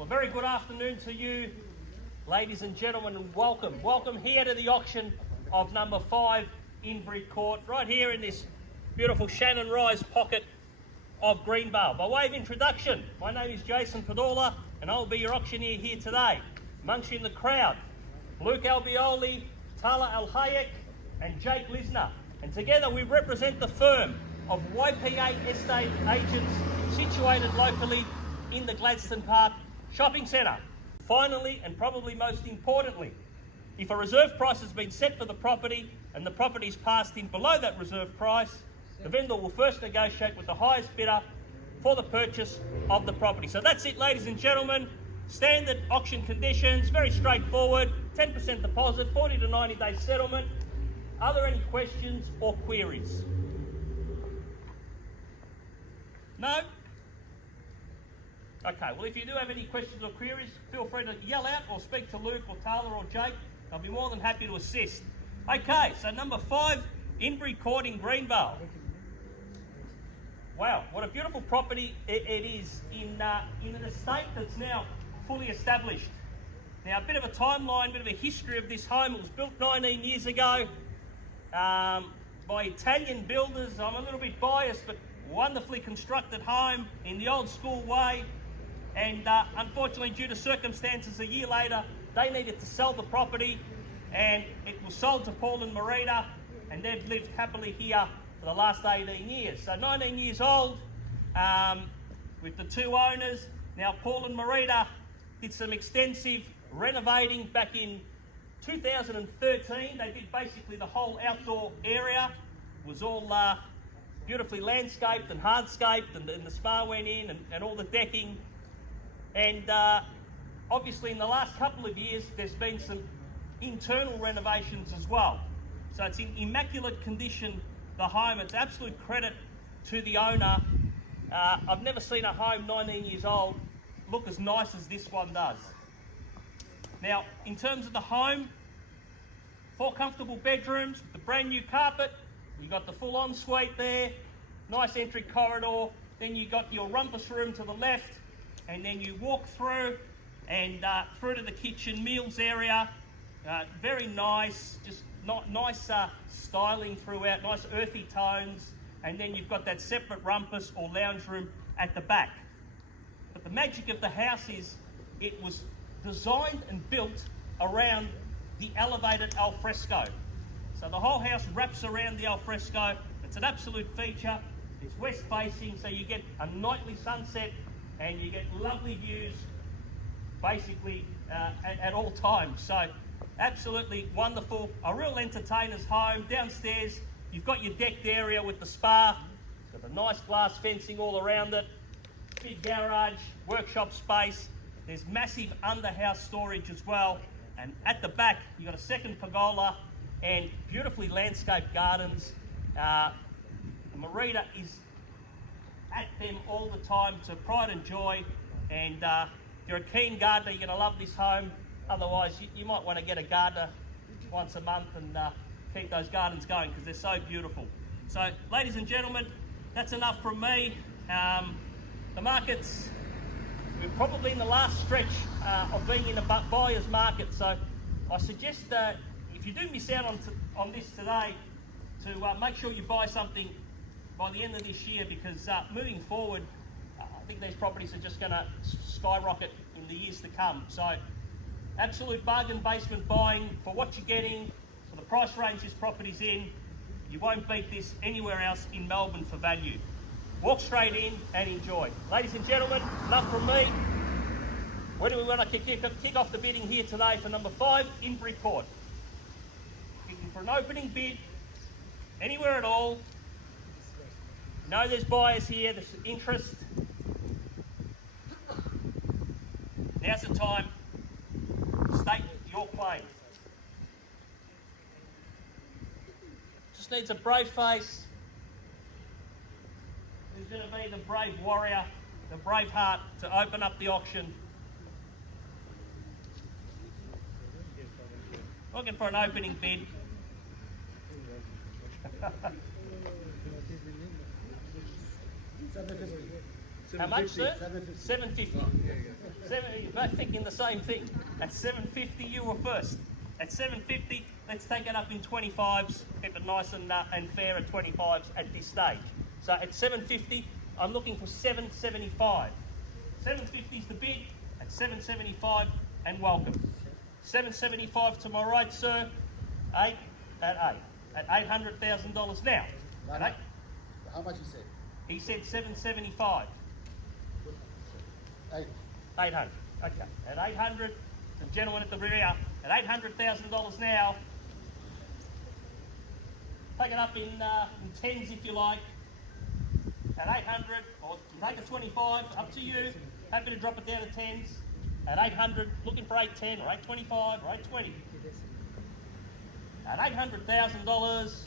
Well, a very good afternoon to you, ladies and gentlemen, and welcome. Welcome here to the auction of number 5 Inverie Court, right here in this beautiful Shannon Rise pocket of Greenvale. By way of introduction, my name is Jason Padula, and I'll be your auctioneer here today. Amongst you in the crowd, Luke Albioli, Tala Al-Hayek, and Jake Lisner. And together we represent the firm of YP8 Estate Agents, situated locally in the Gladstone Park Shopping Centre. Finally, and probably most importantly, if a reserve price has been set for the property and the property is passed in below that reserve price, the vendor will first negotiate with the highest bidder for the purchase of the property. So that's it, ladies and gentlemen. Standard auction conditions, very straightforward, 10% deposit, 40 to 90 day settlement. Are there any questions or queries? No? Okay, well, if you do have any questions or queries, feel free to yell out or speak to Luke or Taylor or Jake. I'll be more than happy to assist. Okay, so number 5, Inverie Court in Greenvale. Wow, what a beautiful property it is in an estate that's now fully established. Now, a bit of a timeline, a bit of a history of this home. It was built 19 years ago by Italian builders. I'm a little bit biased, but wonderfully constructed home in the old school way. And unfortunately, due to circumstances, a year later, they needed to sell the property, and it was sold to Paul and Marita, and they've lived happily here for the last 18 years. So 19 years old with the two owners. Now, Paul and Marita did some extensive renovating back in 2013. They did basically the whole outdoor area. It was all beautifully landscaped and hardscaped, and the spa went in, and all the decking. And obviously in the last couple of years, there's been some internal renovations as well. So it's in immaculate condition, the home. It's absolute credit to the owner. I've never seen a home 19 years old look as nice as this one does. Now, in terms of the home, 4 comfortable bedrooms, the brand new carpet. You've got the full ensuite there, nice entry corridor. Then you've got your rumpus room to the left, and then you walk through and through to the kitchen meals area. Very nice, just nice styling throughout, nice earthy tones. And then you've got that separate rumpus or lounge room at the back. But the magic of the house is it was designed and built around the elevated al fresco. So the whole house wraps around the al fresco. It's an absolute feature. It's west facing, so you get a nightly sunset and you get lovely views basically at all times. So absolutely wonderful. A real entertainer's home. Downstairs, you've got your decked area with the spa. It's got the nice glass fencing all around it. Big garage, workshop space. There's massive under-house storage as well. And at the back, you've got a second pergola and beautifully landscaped gardens. Marita is at them all the time to pride and joy. And if you're a keen gardener, you're going to love this home. Otherwise, you might want to get a gardener once a month and keep those gardens going because they're so beautiful. So, ladies and gentlemen, that's enough from me. The market's, we're probably in the last stretch of being in a buyer's market. So I suggest if you do miss out on this today, to make sure you buy something by the end of this year, because moving forward, I think these properties are just going to skyrocket in the years to come. So absolute bargain basement buying for what you're getting, for the price range this property's in. You won't beat this anywhere else in Melbourne for value. Walk straight in and enjoy. Ladies and gentlemen, enough from me. Where do we want to kick off the bidding here today for number 5, Inverie Court? Looking for an opening bid, anywhere at all. Know there's buyers here, there's interest. Now's the time. State your claim. Just needs a brave face. Who's going to be the brave warrior, the brave heart to open up the auction? Looking for an opening bid. How much, sir? 750. 750. You're both thinking the same thing. At 750, you were first. At 750, let's take it up in 25s. Keep it nice and fair at 25s at this stage. So at 750, I'm looking for 775. 750 is the bid. At 775, and welcome. 775 to my right, sir. 8 at 8. At $800,000 now. At 8. How much he said? He said 775. 8. 800. Okay. At 800, the gentleman at the rear, at $800,000 now. Take it up in tens if you like. At 800, or take a 25, up to you. Happy to drop it down to tens. At 800, looking for 810 or 825 or 820. At $800,000,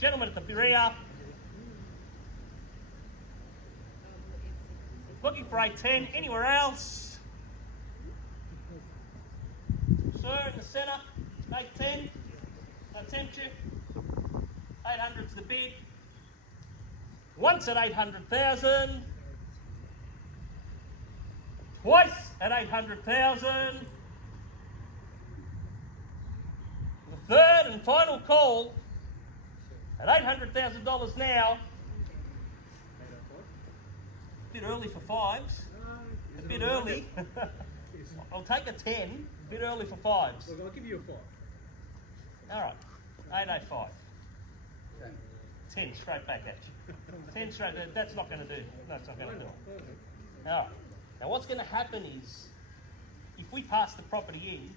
gentleman at the rear, looking for 810. Anywhere else? Sir, in the centre, 810. I'll tempt you. 800's the bid. Once at 800,000. Twice at 800,000. The third and final call at $800,000 now. A bit early for fives. A bit early. I'll take a 10. A bit early for fives. Well, I'll give you a 5. All right. 805. 10. 10 straight back at you. 10 straight. That's not going to do. That's not going to do it. All right. Now what's going to happen is, if we pass the property in,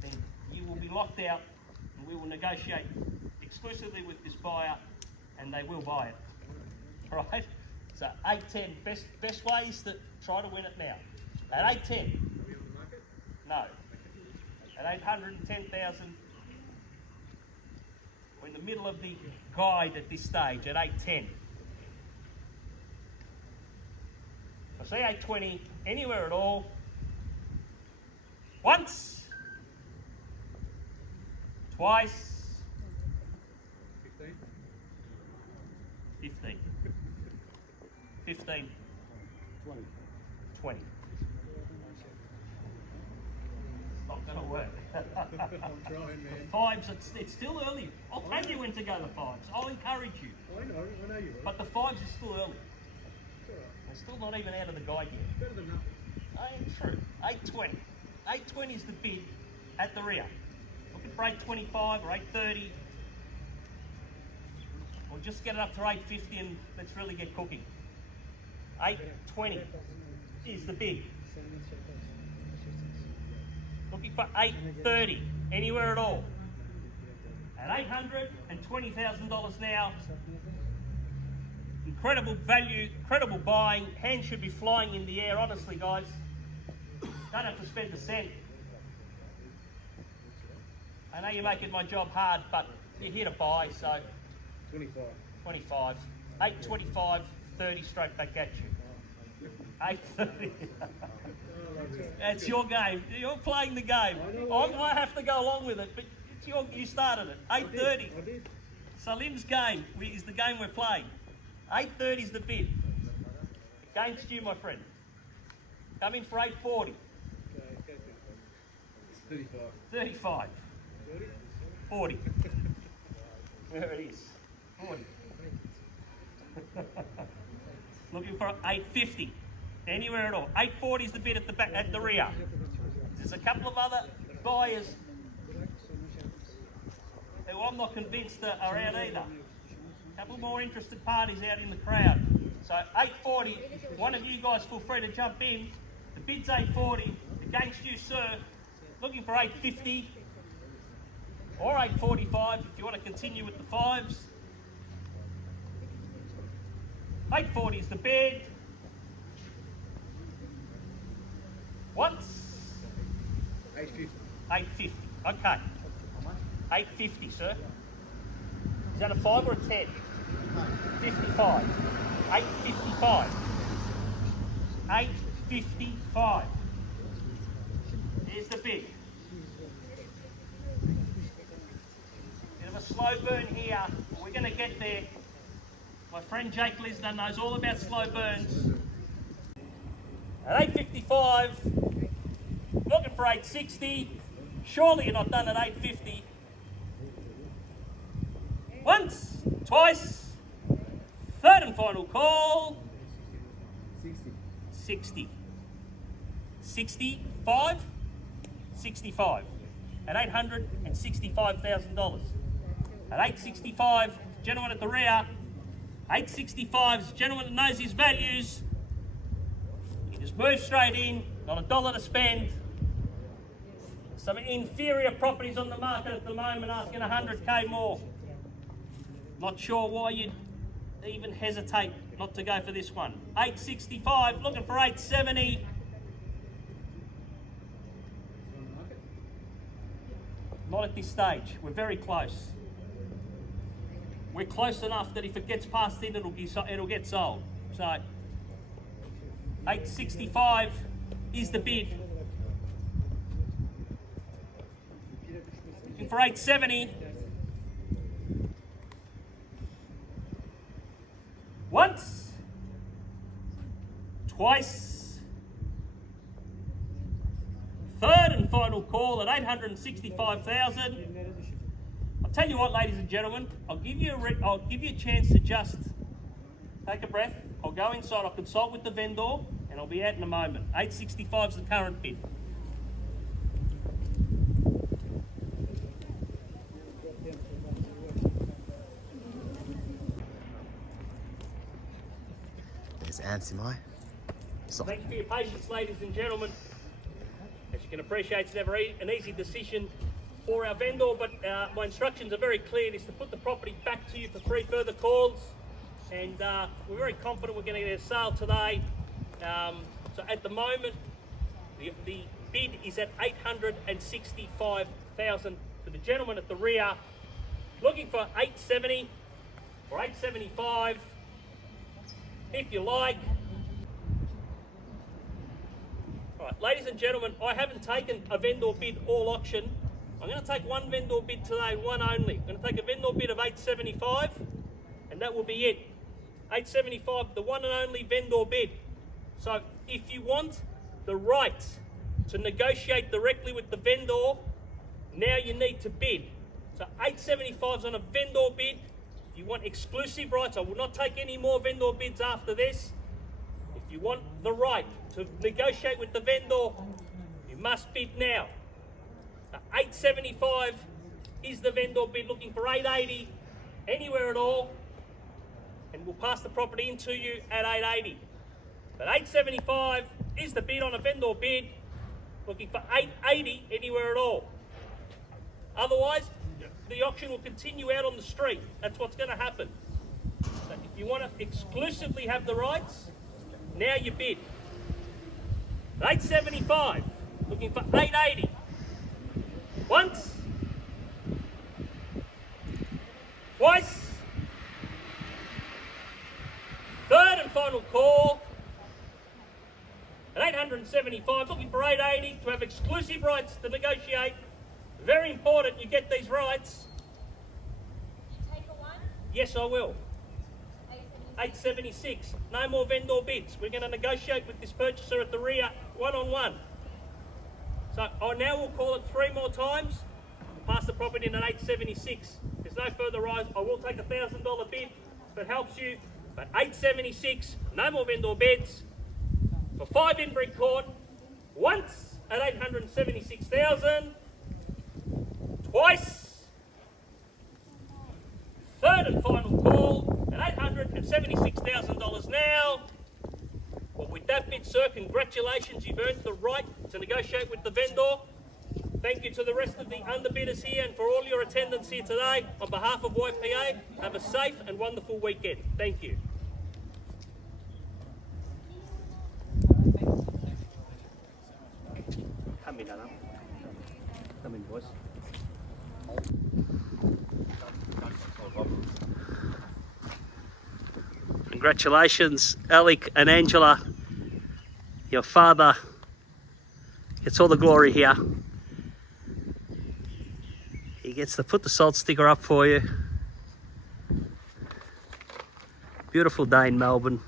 then you will be locked out, and we will negotiate exclusively with this buyer, and they will buy it. All right. So 810, best way is to try to win it now. At 810, Are we on the market? no. At 810,000, we're in the middle of the guide at this stage. At 810, I say 820 anywhere at all. Once, twice, 15. 15. 15, 20. 20. It's not going to work. I'm trying, man. Fives, it's still early. I'll tell you when to go the fives. I'll encourage you. I know you will. But the fives are still early. It's all right. They're still not even out of the guide yet. Better than nothing. Ain't true. 820. 820 is the bid at the rear. Looking for 825 or 830. Or just get it up to 850 and let's really get cooking. 820 is the bid. Looking for 830, anywhere at all. At $820,000 now. Incredible value, incredible buying. Hands should be flying in the air, honestly, guys. Don't have to spend a cent. I know you're making my job hard, but you're here to buy, so 25. 25. 825, 30 straight back at you. 830. It's your game. You're playing the game. I have to go along with it, but you started it. 830. I did. Salim's game is the game we're playing. 830 is the bid. Against you, my friend. Come in for 840. Okay, 35. 35. 40. There it is. 40. Looking for 850. Anywhere at all. 840 is the bid at the back, at the rear. There's a couple of other buyers who I'm not convinced are out either. A couple more interested parties out in the crowd. So 840, one of you guys feel free to jump in. The bid's 840, against you, sir. Looking for 850 or 845 if you want to continue with the fives. 840 is the bid. Once. 850. 850. Okay. 850, sir. Is that a 5 or a 10? 55. 855. 855. Here's the bid. Bit of a slow burn here, but we're going to get there. My My friend Jake Lisner knows all about slow burns. At 855, looking for 860. Surely you're not done at 850. Once, twice, third and final call. 60. 60. 65? 65. At $865,000. At 865, gentleman at the rear. 865's gentleman that knows his values. You just move straight in, not a dollar to spend. Some inferior properties on the market at the moment asking 100k more. Not sure why you'd even hesitate not to go for this one. 865, looking for 870. Not at this stage. We're very close. We're close enough that if it gets passed in, it'll get sold. So 865 is the bid. Looking for 870. Once, twice, third and final call at 865,000. I'll tell you what, ladies and gentlemen, I'll give you a chance to just take a breath. I'll go inside, I'll consult with the vendor, and I'll be out in a moment. 865 is the current bid. There's ants in my sock. Thank you for your patience, ladies and gentlemen. As you can appreciate, it's never an easy decision for our vendor, but my instructions are very clear. It is to put the property back to you for 3 further calls, and we're very confident we're going to get a sale today. So at the moment, the bid is at 865,000 for the gentleman at the rear, looking for 870 or 875, if you like. All right, ladies and gentlemen, I haven't taken a vendor bid all auction. I'm going to take one vendor bid today, one only. I'm going to take a vendor bid of 875, and that will be it. 875, the one and only vendor bid. So if you want the right to negotiate directly with the vendor, now you need to bid. So 875 is on a vendor bid. If you want exclusive rights, I will not take any more vendor bids after this. If you want the right to negotiate with the vendor, you must bid now. 875 is the vendor bid, looking for 880 anywhere at all, and we'll pass the property into you at 880. But 875 is the bid on a vendor bid, looking for 880 anywhere at all. Otherwise, the auction will continue out on the street. That's what's going to happen. So if you want to exclusively have the rights, now you bid. 875, looking for 880. Once, twice, third and final call at 875, looking for 880 to have exclusive rights to negotiate. Very important you get these rights. You take a one? Yes, I will. 876. 876. No more vendor bids. We're going to negotiate with this purchaser at the rear, one-on-one. So I now will call it 3 more times. Pass the property in at 876. There's no further rise. I will take a $1,000 bid if it helps you. But 876, no more vendor bids. For 5 Inverie Court, once at 876,000. Twice. Third and final call at $876,000 now. Well, with that bid, sir, congratulations. You've earned the right to negotiate with the vendor. Thank you to the rest of the underbidders here and for all your attendance here today. On behalf of YPA, have a safe and wonderful weekend. Thank you. Come in, Adam. Come in, boys. Congratulations, Alec and Angela. Your father gets all the glory here. He gets to put the salt sticker up for you. Beautiful. Beautiful day in Melbourne.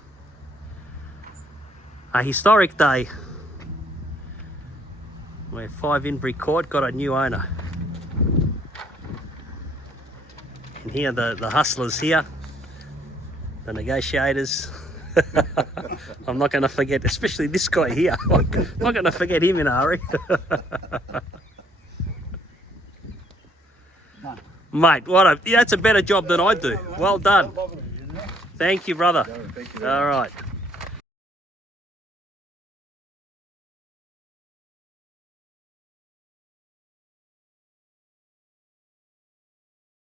A historic day where 5 Inverie Court got a new owner. And here the hustlers here, the negotiators. I'm not going to forget, especially this guy here. I'm not going to forget him in a hurry. Mate, that's a better job than I do. Well done. Thank you, brother. Thank you. All right.